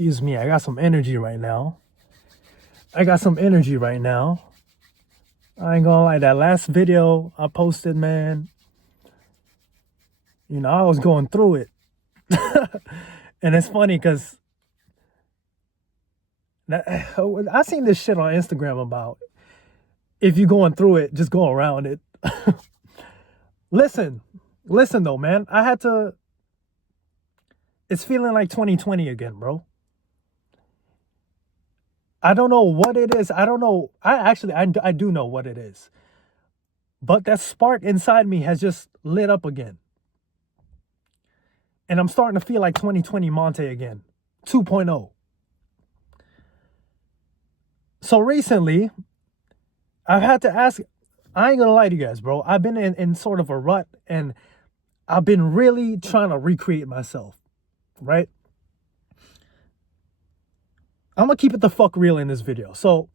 Excuse me, I got some energy right now. I ain't gonna lie, that last video I posted, man, I was going through it. And it's funny because I seen this shit on Instagram about if you're going through it, just go around it. Listen though, man, it's feeling like 2020 again, bro. I don't know what it is. I don't know. I do know what it is. But that spark inside me has just lit up again. And I'm starting to feel like 2020 Monte again, 2.0. So recently, I've had to ask, I ain't gonna lie to you guys, bro. I've been in sort of a rut and I've been really trying to recreate myself, right? I'm gonna keep it the fuck real in this video. So,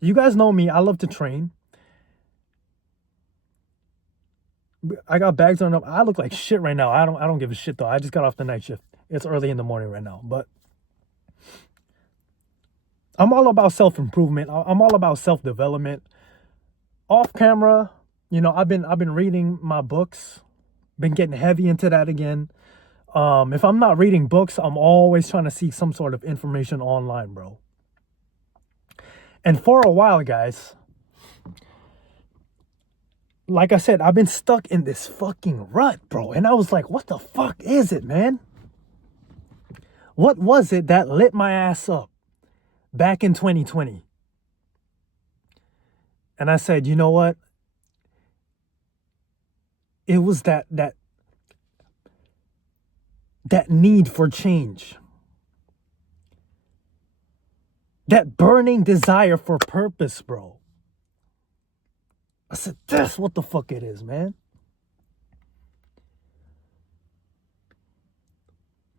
you guys know me, I love to train. I got bags on up. I look like shit right now. I don't give a shit though. I just got off the night shift. It's early in the morning right now, but I'm all about self-improvement. I'm all about self-development. Off camera, I've been reading my books, been getting heavy into that again. If I'm not reading books, I'm always trying to seek some sort of information online, bro. And for a while, guys, like I said, I've been stuck in this fucking rut, bro. And I was like, what the fuck is it, man? What was it that lit my ass up back in 2020? And I said, you know what? It was that need for change. That burning desire for purpose, bro. I said, that's what the fuck it is, man.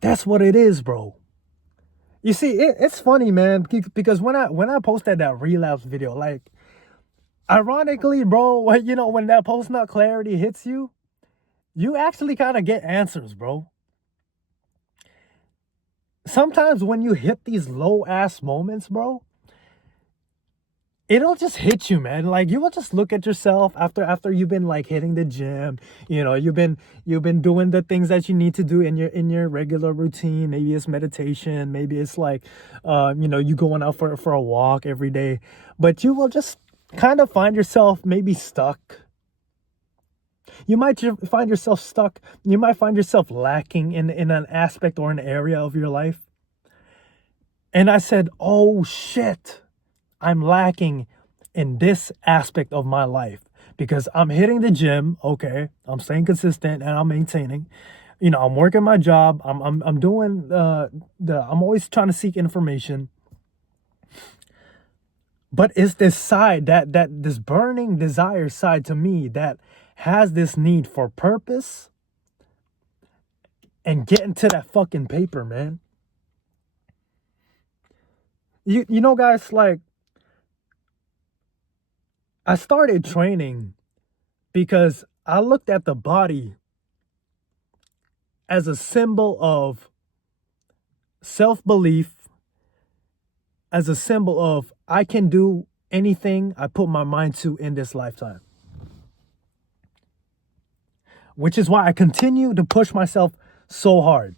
That's what it is, bro. You see, it's funny, man, because when I posted that relapse video, like, ironically, bro, when that post-nut clarity hits you, you actually kind of get answers, bro. Sometimes when you hit these low-ass moments, bro, it'll just hit you, man. Like, you will just look at yourself after you've been like hitting the gym, you've been doing the things that you need to do in your regular routine. Maybe it's meditation, maybe it's like you going out for a walk every day, but you will just kind of find yourself maybe stuck. You might find yourself stuck. You might find yourself lacking in an aspect or an area of your life. And I said, oh shit, I'm lacking in this aspect of my life because I'm hitting the gym. Okay. I'm staying consistent and I'm maintaining, I'm working my job. I'm doing I'm always trying to seek information. But it's this side that this burning desire side to me that has this need for purpose and getting to that fucking paper, man. You know, guys, like, I started training because I looked at the body as a symbol of self-belief, as a symbol of I can do anything I put my mind to in this lifetime. Which is why I continue to push myself so hard.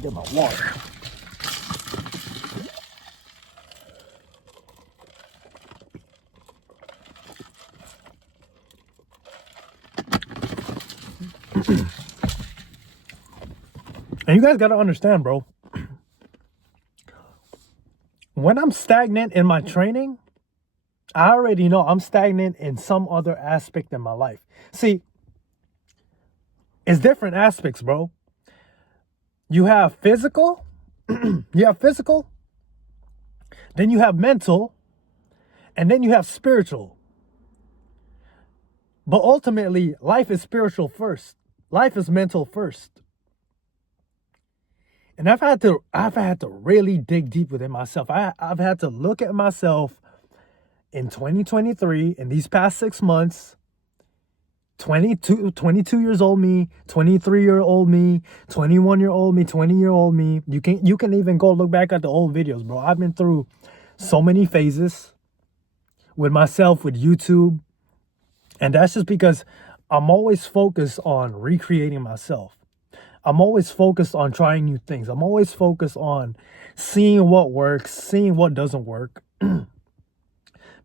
Get my water. And you guys got to understand, bro. When I'm stagnant in my training, I already know I'm stagnant in some other aspect in my life. See, it's different aspects, bro. You have physical, then you have mental, and then you have spiritual. But ultimately, life is spiritual first. Life is mental first. And I've had to really dig deep within myself. I've had to look at myself in 2023, in these past 6 months, 22 years old me, 23-year-old me, 21-year-old me, 20-year-old me. You can even go look back at the old videos, bro. I've been through so many phases with myself, with YouTube. And that's just because I'm always focused on recreating myself. I'm always focused on trying new things. I'm always focused on seeing what works, seeing what doesn't work.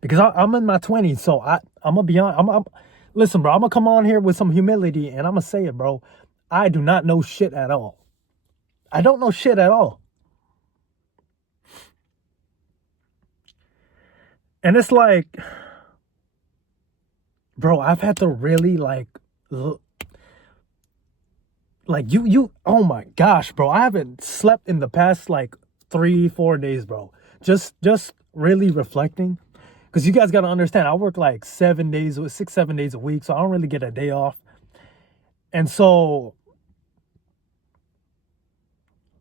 Because I'm in my 20s, so I'm gonna be on. Listen, bro. I'm gonna come on here with some humility, and I'm gonna say it, bro. I do not know shit at all. I don't know shit at all. And it's like, bro, I've had to really you. Oh my gosh, bro. I haven't slept in the past like 3-4 days, bro. Just really reflecting. Because you guys got to understand, I work like 6-7 days a week, so I don't really get a day off. And so,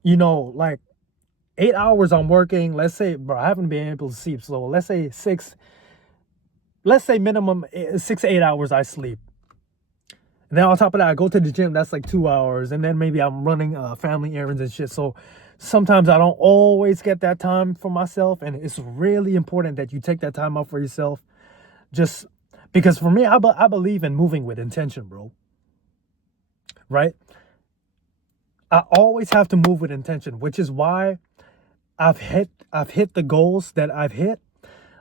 like 8 hours I'm working, let's say, bro, I haven't been able to sleep. So let's say minimum 6 to 8 hours I sleep. And then on top of that, I go to the gym, that's like 2 hours. And then maybe I'm running family errands and shit. So sometimes I don't always get that time for myself. And it's really important that you take that time out for yourself. Just because for me, I believe in moving with intention, bro. Right? I always have to move with intention, which is why I've hit the goals that I've hit.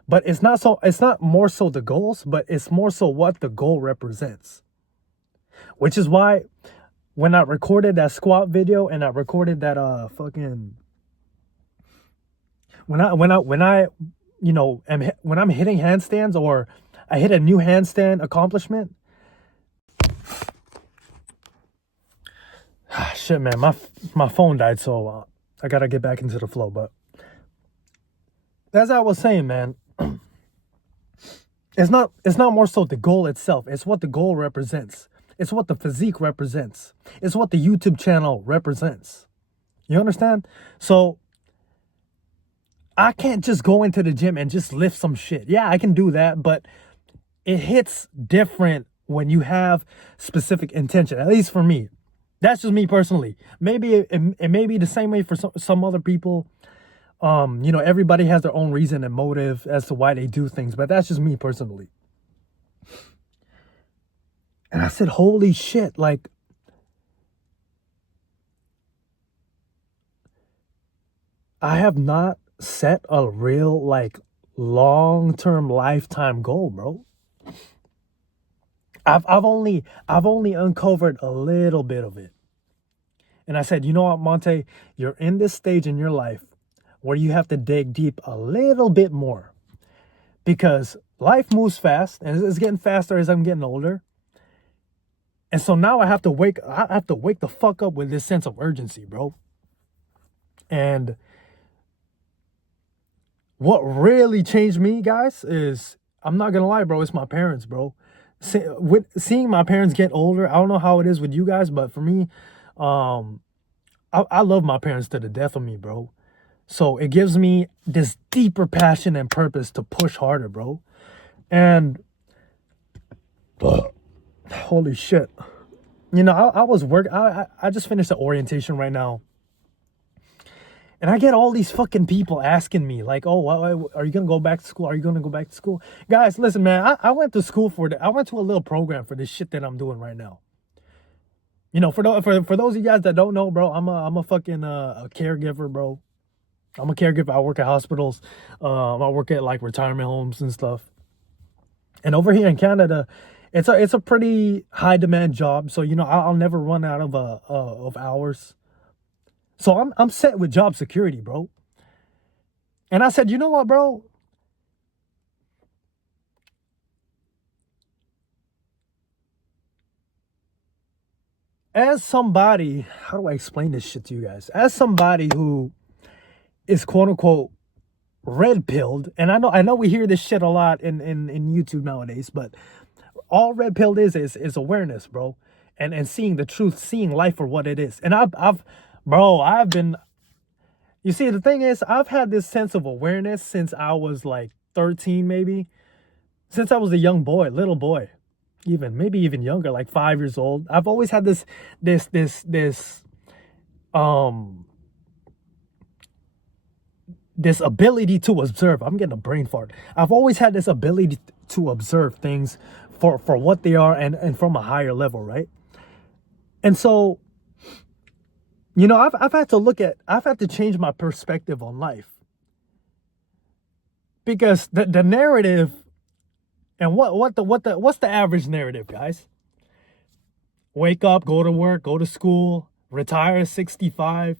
But it's not more so the goals, but it's more so what the goal represents. Which is why when I recorded that squat video and I recorded that fucking when I'm hitting handstands, or I hit a new handstand accomplishment. Shit, man, my phone died, so I gotta get back into the flow. But as I was saying, man, it's not more so the goal itself. It's what the goal represents. It's what the physique represents. It's what the YouTube channel represents. You understand? So I can't just go into the gym and just lift some shit. Yeah, I can do that, but it hits different when you have specific intention, at least for me. That's just me personally. Maybe it may be the same way for some other people. Everybody has their own reason and motive as to why they do things, but that's just me personally. And I said, holy shit, like, I have not set a real, like, long-term lifetime goal, bro. I've only uncovered a little bit of it. And I said, you know what, Monte, you're in this stage in your life where you have to dig deep a little bit more. Because life moves fast, and it's getting faster as I'm getting older. And so now I have to wake the fuck up with this sense of urgency, bro. And what really changed me, guys, is, I'm not gonna lie, bro, it's my parents, bro. Seeing my parents get older, I don't know how it is with you guys, but for me, I love my parents to the death of me, bro. So it gives me this deeper passion and purpose to push harder, bro. And holy shit. I was working. I just finished the orientation right now. And I get all these fucking people asking me, like, oh, are you going to go back to school? Are you going to go back to school? Guys, listen, man, I went to school I went to a little program for this shit that I'm doing right now. For those of you guys that don't know, bro, I'm a fucking a caregiver, bro. I'm a caregiver. I work at hospitals. I work at like retirement homes and stuff. And over here in Canada, it's a pretty high demand job. So I'll never run out of hours. So I'm set with job security, bro. And I said, you know what, bro? As somebody, how do I explain this shit to you guys? As somebody who is quote unquote red pilled, and I know we hear this shit a lot in YouTube nowadays, but all red pilled is awareness, bro, and seeing the truth, seeing life for what it is. And I've been, you see, the thing is, I've had this sense of awareness since I was like 13, maybe, since I was a young boy, little boy. even maybe even younger, like 5 years old. I've always had this um this ability to observe. I'm getting a brain fart. I've always had this ability to observe things for what they are, and from a higher level, right? And so, I've had to change my perspective on life, because the narrative, and what's the average narrative, guys? Wake up, go to work, go to school, retire at 65.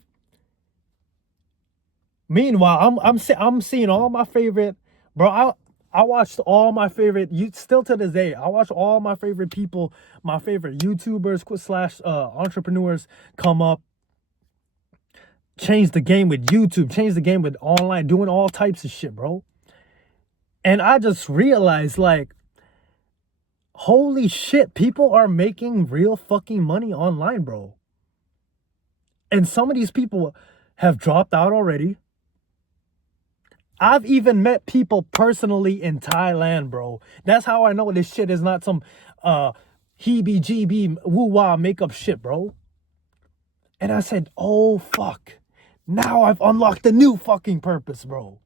Meanwhile, I'm seeing all my favorite, bro. I watched all my favorite, you still to this day, I watch all my favorite people, my favorite YouTubers slash entrepreneurs come up, change the game with YouTube, change the game with online, doing all types of shit, bro. And I just realized, like, holy shit, people are making real fucking money online, bro. And some of these people have dropped out already. I've even met people personally in Thailand, bro. That's how I know this shit is not some heebie-jeebie woo-wah makeup shit, bro. And I said, oh, fuck. Now I've unlocked a new fucking purpose, bro.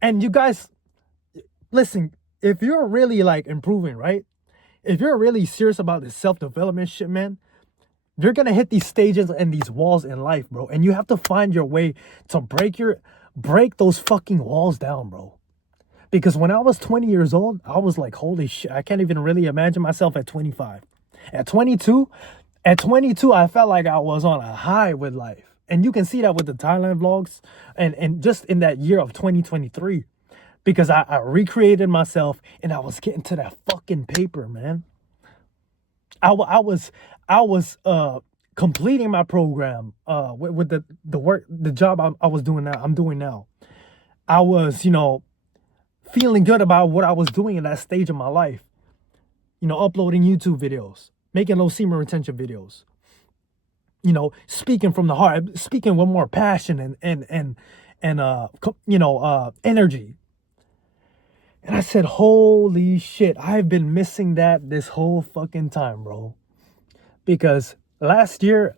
And you guys, listen, if you're really, like, improving, right? If you're really serious about this self-development shit, man, you're going to hit these stages and these walls in life, bro. And you have to find your way to break those fucking walls down, bro. Because when I was 20 years old, I was like, holy shit, I can't even really imagine myself at 25. At 22, I felt like I was on a high with life. And you can see that with the Thailand vlogs, and just in that year of 2023. Because I recreated myself, and I was getting to that fucking paper, man. I was completing my program with the job I'm doing now. I was, feeling good about what I was doing in that stage of my life. Uploading YouTube videos, making low semen retention videos. Speaking from the heart, speaking with more passion and energy. And I said, holy shit, I've been missing that this whole fucking time, bro. Because last year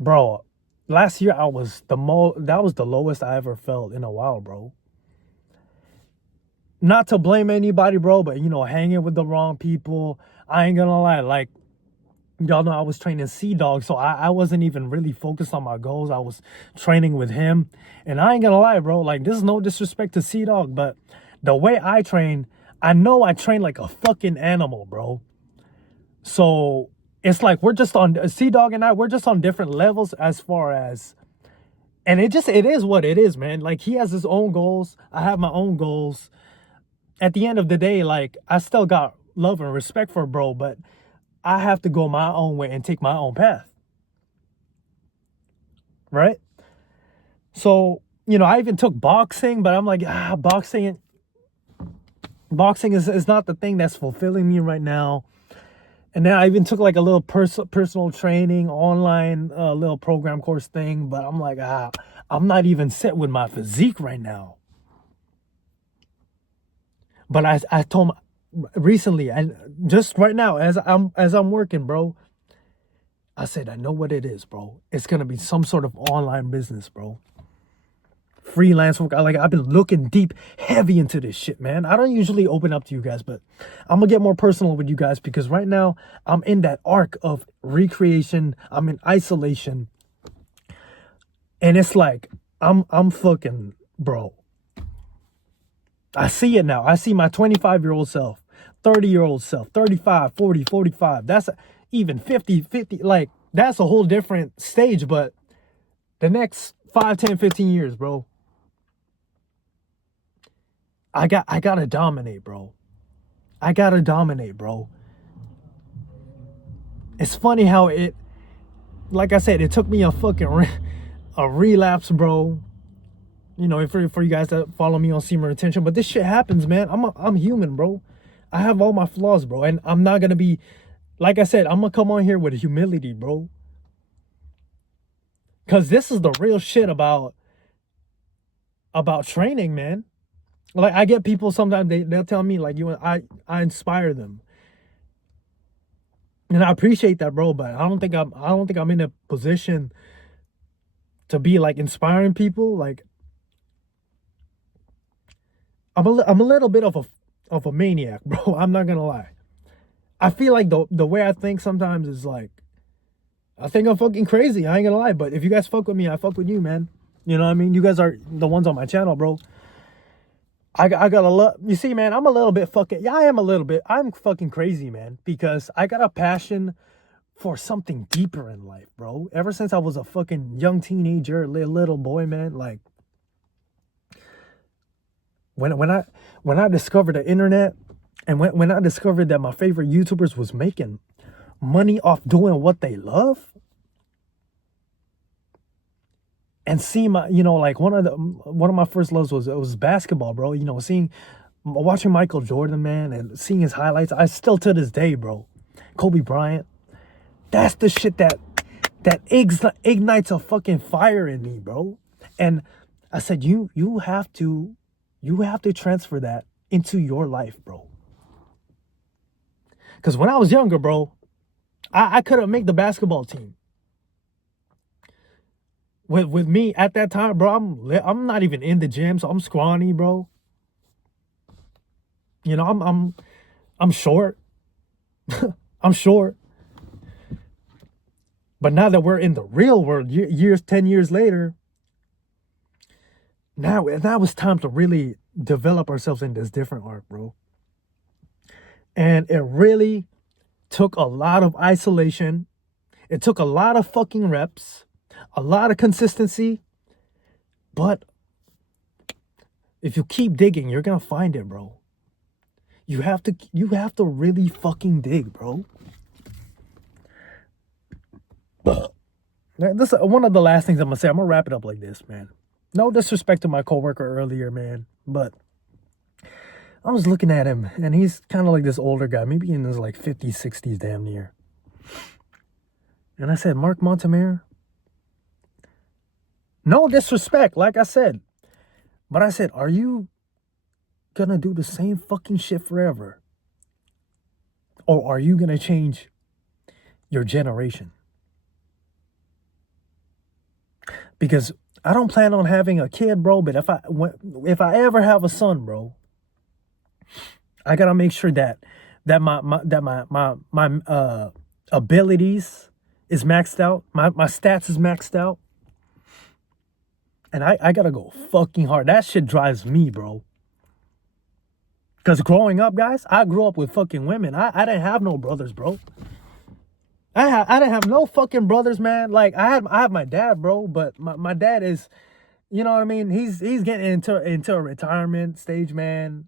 I was that was the lowest I ever felt in a while, bro. Not to blame anybody, bro, but hanging with the wrong people. I ain't gonna lie, like, y'all know I was training Sea Dog, so I wasn't even really focused on my goals. I was training with him. And I ain't gonna lie, bro, like, this is no disrespect to Sea Dog, but the way I train, I know I train like a fucking animal, bro. So it's like we're just on, Sea Dog and we're just on different levels as far as, and it is what it is, man. Like, he has his own goals. I have my own goals. At the end of the day, like, I still got love and respect for bro, but I have to go my own way and take my own path. Right? So, I even took boxing, but I'm like, boxing is not the thing that's fulfilling me right now. And then I even took like a little personal training online little program course thing, but I'm like, I'm not even set with my physique right now. But I told recently, and just right now as I'm working, bro, I said, I know what it is, bro. It's gonna be some sort of online business, bro. Freelance work. I've been looking deep, heavy into this shit, man. I don't usually open up to you guys, but I'm gonna get more personal with you guys, because right now I'm in that arc of recreation. I'm in isolation, and it's like I'm fucking, bro. I see it now. I see my 25-year-old self, 30-year-old self, 35, 40, 45. That's even 50. Like, that's a whole different stage, but the next 5, 10, 15 years, bro, I gotta dominate, bro. I gotta dominate, bro. It's funny how like I said, it took me a fucking a relapse, bro. For you guys that follow me on semen retention, but this shit happens, man. I'm human, bro. I have all my flaws, bro, and I'm not gonna be, like I said, I'm gonna come on here with humility, bro. Cause this is the real shit about training, man. Like I get people sometimes they'll tell me like I inspire them. And I appreciate that, bro, but I don't think I'm in a position to be like inspiring people. Like I'm a little bit of a maniac, bro. I'm not gonna lie. I feel like the way I think sometimes is like I think I'm fucking crazy. I ain't gonna lie, but if you guys fuck with me, I fuck with you, man. You know what I mean? You guys are the ones on my channel, bro. I got a lot. You see, man, I'm a little bit fucking. Yeah, I am a little bit. I'm fucking crazy, man, because I got a passion for something deeper in life, bro. Ever since I was a fucking young teenager, little boy, man. Like when I discovered the internet, and when I discovered that my favorite YouTubers was making money off doing what they love, and see my, you know, like one of my first loves was basketball, bro. You know, watching Michael Jordan, man, and seeing his highlights. I still to this day, bro. Kobe Bryant. That's the shit that ignites a fucking fire in me, bro. And I said, you have to transfer that into your life, bro. Because when I was younger, bro, I couldn't make the basketball team. With me at that time, bro, I'm not even in the gym, so I'm scrawny, bro. You know, I'm short. I'm short. But now that we're in the real world, 10 years later, now it's time to really develop ourselves in this different art, bro. And it really took a lot of isolation. It took a lot of fucking reps, a lot of consistency. But if you keep digging, you're gonna find it, bro. You have to really fucking dig, bro. This is one of the last things I'm gonna say. I'm gonna wrap it up like this, man. No disrespect to my coworker earlier, man, but I was looking at him, and he's kind of like this older guy, maybe in his like 50s, 60s, damn near. And I said, Mark Montemare, no disrespect, like I said, but I said, are you gonna do the same fucking shit forever? Or are you gonna change your generation? Because I don't plan on having a kid, bro, but if I ever have a son, bro, I gotta make sure that my abilities is maxed out, my stats is maxed out, and I gotta go fucking hard. That shit drives me, bro. Because growing up, guys, I grew up with fucking women. I didn't have no brothers, bro. I didn't have no fucking brothers, man. Like I have my dad, bro, but my dad is, you know what I mean? He's getting into a retirement stage, man.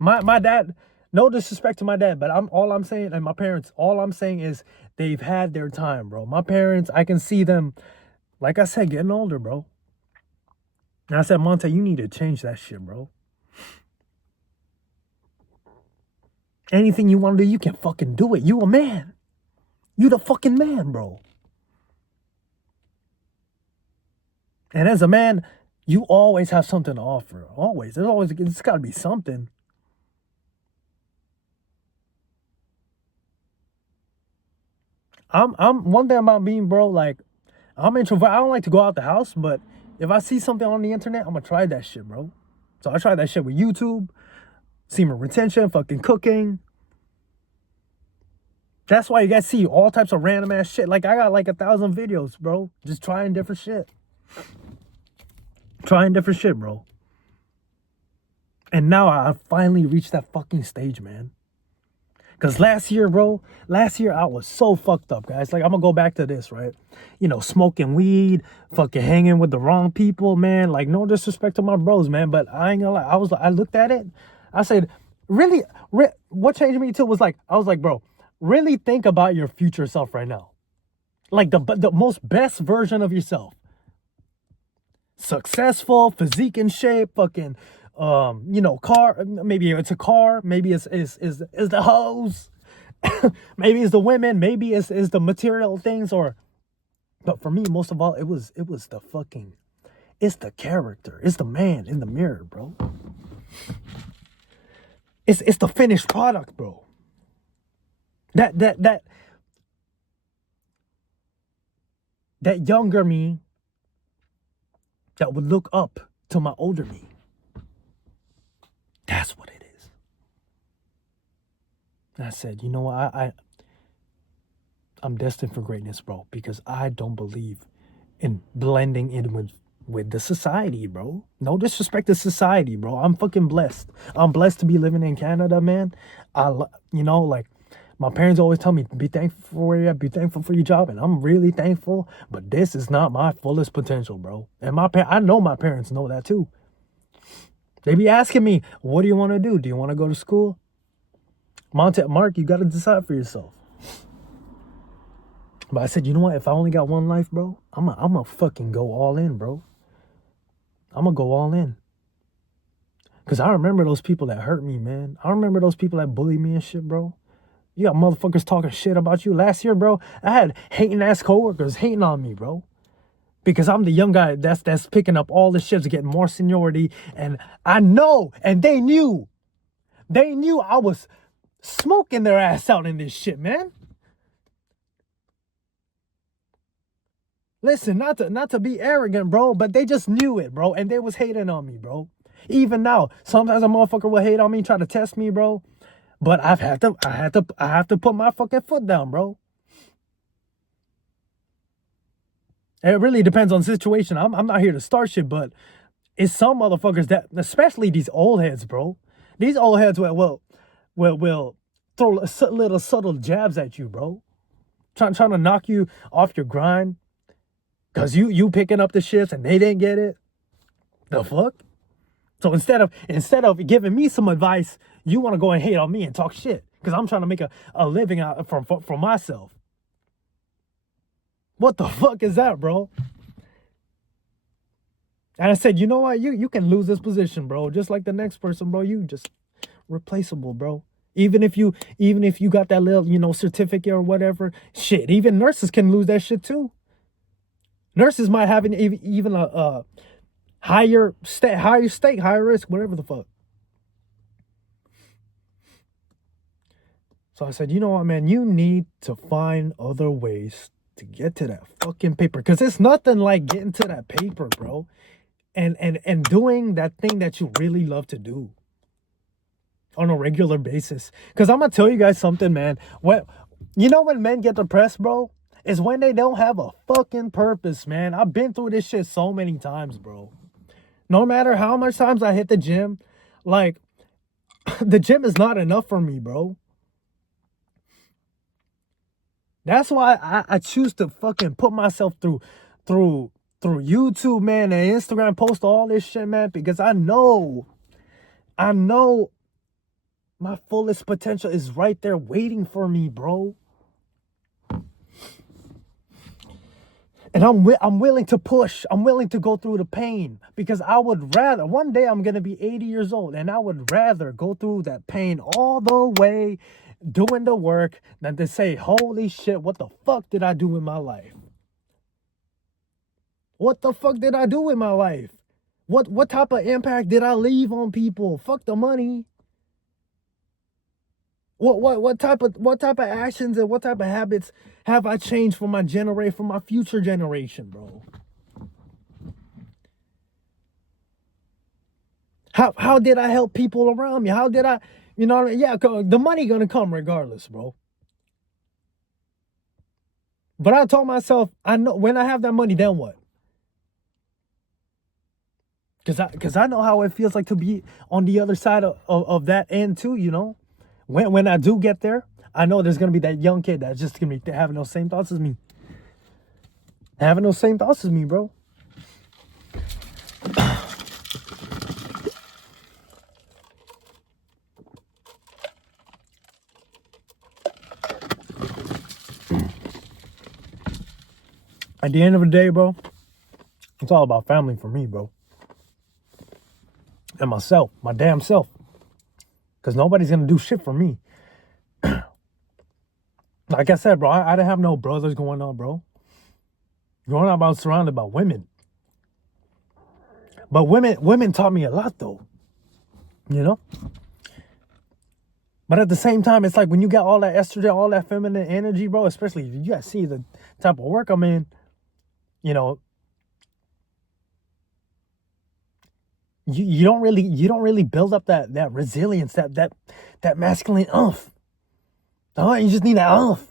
My dad, no disrespect to my dad, but all I'm saying, and my parents, all I'm saying is they've had their time, bro. My parents, I can see them, like I said, getting older, bro. And I said, Monte, you need to change that shit, bro. Anything you want to do, you can fucking do it. You a man. You the fucking man, bro. And as a man, you always have something to offer. Always. It's got to be something. I'm one thing about being, bro, like, I'm introvert. I don't like to go out the house, but if I see something on the internet, I'm gonna try that shit, bro. So I tried that shit with YouTube, semen retention, fucking cooking. That's why you guys see all types of random ass shit. Like I got like 1,000 videos, bro. Just trying different shit. Trying different shit, bro. And now I finally reached that fucking stage, man. Because last year, bro, I was so fucked up, guys. Like, I'm going to go back to this, right? You know, smoking weed, fucking hanging with the wrong people, man. Like, no disrespect to my bros, man. But I ain't gonna lie. I looked at it. I said, really, what changed me too was like, I was like, bro, really think about your future self right now. Like, the most best version of yourself. Successful, physique in shape, fucking... you know, car, maybe it's a car, maybe it's the hoes, maybe it's the women, maybe it's the material things, but for me, most of all, it was the fucking It's the character. It's the man in the mirror, bro. It's the finished product, bro. That younger me that would look up to my older me. That's what it is. And I said, you know what? I'm destined for greatness, bro, because I don't believe in blending in with the society, bro. No disrespect to society, bro. I'm fucking blessed. I'm blessed to be living in Canada, man. Like, my parents always tell me, be thankful for where you're at, be thankful for your job, and I'm really thankful, but this is not my fullest potential, bro. And I know my parents know that too. They be asking me, what do you want to do? Do you want to go to school? Mark, you got to decide for yourself. But I said, you know what? If I only got one life, bro, I'm gonna fucking go all in, bro. I'm gonna go all in. Because I remember those people that hurt me, man. I remember those people that bullied me and shit, bro. You got motherfuckers talking shit about you. Last year, bro, I had hating-ass coworkers hating on me, bro. Because I'm the young guy that's picking up all the shifts, getting more seniority. And I know, and they knew. They knew I was smoking their ass out in this shit, man. Listen, not to be arrogant, bro, but they just knew it, bro, and they was hating on me, bro. Even now, sometimes a motherfucker will hate on me, try to test me, bro. But I have to put my fucking foot down, bro. It really depends on the situation. I'm not here to start shit, but it's some motherfuckers that, especially these old heads, bro. These old heads will throw little subtle jabs at you, bro. Trying to knock you off your grind. Cause you picking up the shifts and they didn't get it. The fuck? So instead of giving me some advice, you want to go and hate on me and talk shit. Cause I'm trying to make a living out from myself. What the fuck is that, bro? And I said, you know what? You can lose this position, bro. Just like the next person, bro. You just replaceable, bro. Even if you got that little, certificate or whatever, shit. Even nurses can lose that shit too. Nurses might have even a higher stake, higher risk, whatever the fuck. So I said, you know what, man? You need to find other ways to get to that fucking paper. Because it's nothing like getting to that paper, bro. And doing that thing that you really love to do on a regular basis. Because I'm going to tell you guys something, man. When men get depressed, bro? Is when they don't have a fucking purpose, man. I've been through this shit so many times, bro. No matter how much times I hit the gym, like, the gym is not enough for me, bro. That's why I choose to fucking put myself through YouTube, man, and Instagram, post all this shit, man, because I know my fullest potential is right there waiting for me, bro. And I'm willing to push. I'm willing to go through the pain because I would rather, one day I'm going to be 80 years old and I would rather go through that pain all the way doing the work than to say, holy shit, what the fuck did I do with my life? What the fuck did I do with my life? What type of impact did I leave on people? Fuck the money. What type of actions and what type of habits have I changed for my future generation, bro? How did I help people around me? How did I, the money gonna come regardless, bro. But I told myself, I know when I have that money, then what? Cause I know how it feels like to be on the other side of that end too, When I do get there, I know there's going to be that young kid that's just going to be having those same thoughts as me. Having those same thoughts as me, bro. At the end of the day, bro, it's all about family for me, bro. And myself, my damn self. Because nobody's going to do shit for me. Like I said, bro, I didn't have no brothers growing up, bro. Growing up, I was surrounded by women. But women taught me a lot though, you know. But at the same time, it's like when you got all that estrogen, all that feminine energy, bro, especially if you guys see the type of work I'm in, you know, you don't really build up that resilience, that masculine oomph. Oh, you just need that oomph.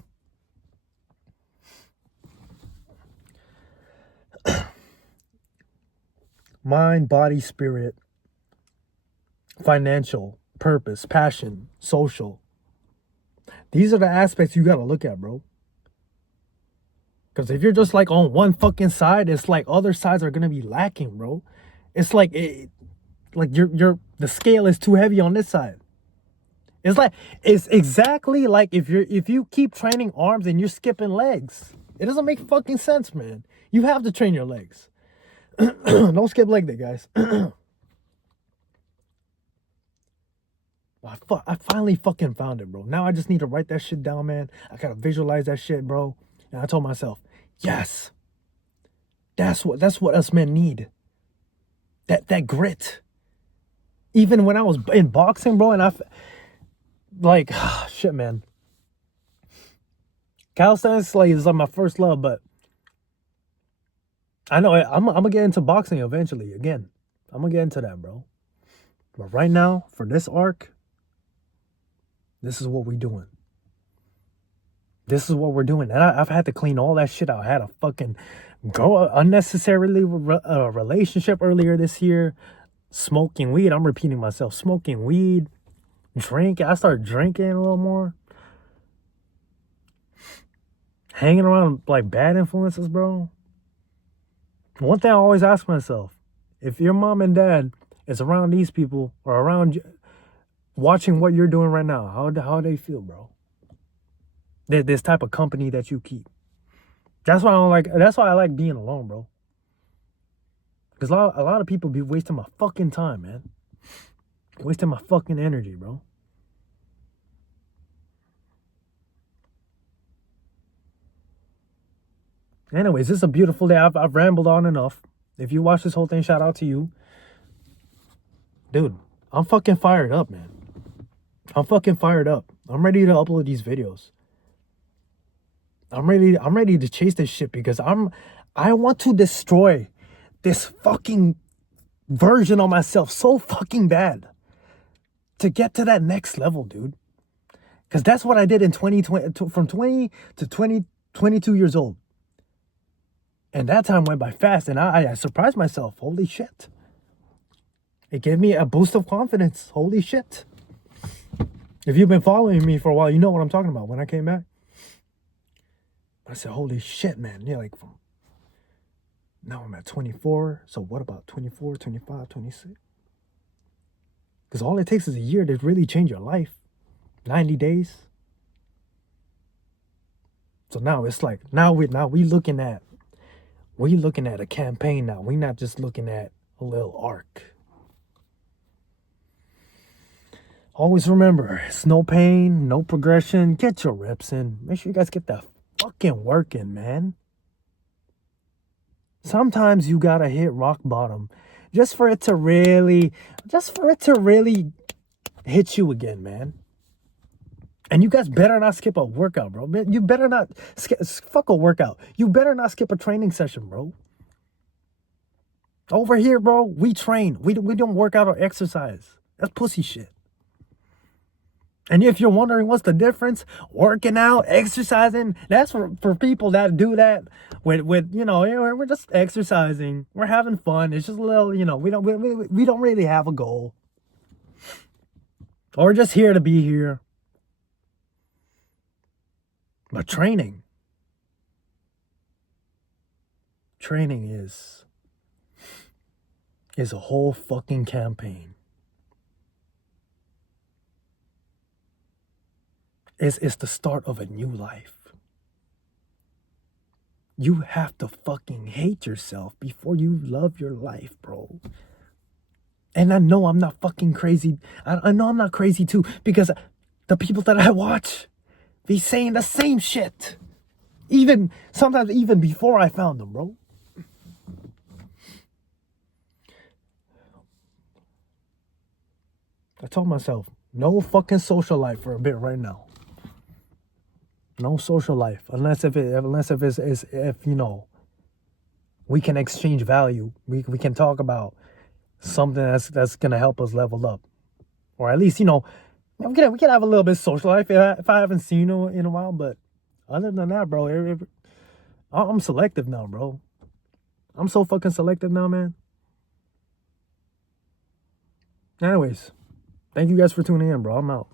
Mind, body, spirit, financial, purpose, passion, social. These are the aspects you gotta look at, bro. Because if you're just like on one fucking side, it's like other sides are gonna be lacking, bro. It's like like the scale is too heavy on this side. It's exactly like if you keep training arms and you're skipping legs. It doesn't make fucking sense, man. You have to train your legs. Don't skip leg day, guys. I finally fucking found it, bro. Now I just need to write that shit down, man. I gotta visualize that shit, bro. And I told myself, yes, that's what us men need. That grit. Even when I was in boxing, bro, and like shit, man. Calisthenics is like my first love, but I know I'm gonna get into boxing eventually again. I'm gonna get into that, bro. But right now, for this arc, this is what we're doing. This is what we're doing. And I've had to clean all that shit out. I had a fucking unnecessarily relationship earlier this year. Smoking weed. I'm repeating myself. Smoking weed. Drink. I started drinking a little more. Hanging around like bad influences, bro. One thing I always ask myself, if your mom and dad is around these people or around watching what you're doing right now, how do they feel, bro? This type of company that you keep. That's why I like being alone, bro. Because a lot of people be wasting my fucking time, man. Wasting my fucking energy, bro. Anyways, this is a beautiful day. I've rambled on enough. If you watch this whole thing, shout out to you. Dude, I'm fucking fired up, man. I'm fucking fired up. I'm ready to upload these videos. I'm ready to chase this shit because I want to destroy this fucking version of myself so fucking bad to get to that next level, dude. Because that's what I did in 2020, from 20 to 22 years old. And that time went by fast, and I surprised myself. Holy shit. It gave me a boost of confidence. Holy shit. If you've been following me for a while, you know what I'm talking about. When I came back, I said, holy shit, man. Yeah, like, now I'm at 24. So what about 24, 25, 26? Because all it takes is a year to really change your life. 90 days. So now it's like, we looking at a campaign now. We're not just looking at a little arc. Always remember, it's no pain, no progression. Get your reps in. Make sure you guys get that fucking work in, man. Sometimes you gotta hit rock bottom just for it to really hit you again, man. And you guys better not skip a workout, bro. You better not fuck a workout. You better not skip a training session, bro. Over here, bro, we train. We don't work out or exercise. That's pussy shit. And if you're wondering what's the difference, working out, exercising, that's for people that do that with we're just exercising. We're having fun. It's just a little, we don't really have a goal. Or we're just here to be here. But training is a whole fucking campaign. It's the start of a new life. You have to fucking hate yourself before you love your life, bro. And I know I'm not fucking crazy. I know I'm not crazy too, because the people that I watch, they saying the same shit. Sometimes even before I found them, bro. I told myself, no fucking social life for a bit right now. No social life, unless if you know, we can exchange value. We can talk about something that's gonna help us level up, or at least, you know, we can have a little bit of social life if I haven't seen you in a while. But other than that, bro, I'm selective now, bro. I'm so fucking selective now, man. Anyways, thank you guys for tuning in, bro. I'm out.